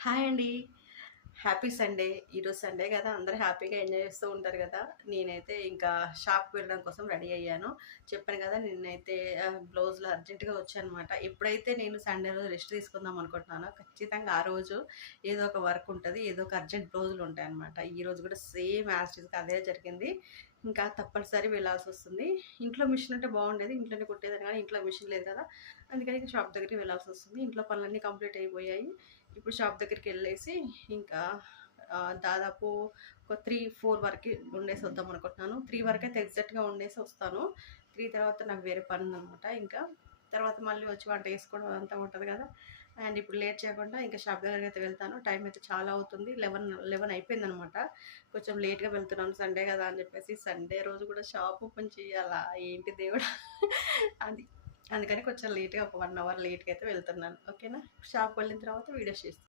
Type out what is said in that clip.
Hi అండి. Happy Sunday. ఈరోజు Sunday కదా! అందరూ హ్యాపీగా ఎంజాయ్ చేస్తూ ఉంటారు కదా! నేనైతే ఇంకా షాప్‌కి వెళ్ళడం కోసం రెడీ అయ్యాను. చెప్పాను కదా! నిన్నైతే బ్లౌజ్‌లో అర్జెంట్‌గా వచ్చానమాట. ఎప్పుడైతే నేను సండే రోజు రెస్ట్ తీసుకుందాం అనుకుంటున్నానో, ఖచ్చితంగా ఆ రోజు ఏదో ఒక వర్క్ ఉంటది. ఏదో ఒక అర్జెంట్ బ్లౌజులు ఉంటాయన్నమాట. ఈరోజు కూడా సేమ్ యాజ్ ఇట్ ఈజ్‌గా అదే జరిగింది. ఇంకా తప్పనిసరి వెళ్ళాల్సొస్తుంది. ఇంట్లో మిషన్ ఉంటే బాగుండేది. ఇంట్లోనే కుట్టేదాన్ని కానీ ఇంట్లో మిషన్ లేదు కదా! అందుకని ఇంక షాప్ దగ్గరికి వెళ్ళాల్సొస్తుంది. ఇంట్లో పనులన్నీ కంప్లీట్ అయిపోయాయి. ఇప్పుడు షాప్ దగ్గరికెళ్ళేసి ఇంకా దాదాపు ఒక 3, 4 వరకి ఉండేసొద్దాం అనుకుంటున్నాను. 3 వరకైతే ఎగ్జాక్ట్‌గా ఉండేసి వస్తాను. 3 తర్వాత నాకు వేరే పనుందనమాట. ఇంకా తర్వాత మళ్ళీ వచ్చి వంట చేసుకోవడం అదంతా ఉంటది కదా! అండ్ ఇప్పుడు లేట్ చేయకుండా ఇంకా షాప్ దగ్గరికైతే వెళ్తాను. టైం అయితే చాలా అవుతుంది. 11 అయిపోయిందనమాట. కొంచెం లేట్‌గా వెళ్తున్నాను సండే కదా అని చెప్పేసి. సండే రోజు కూడా షాప్ ఓపెన్ చేయాలా? ఏంటి దేవుడా! అది. అందుకని కొంచెం లేట్‌గా ఒక 1 అవర్ లేట్‌గా అయితే వెళ్తున్నాను. ఓకేనా? షాప్‌కి వెళ్ళిన తర్వాత వీడియోస్ చేస్తాను.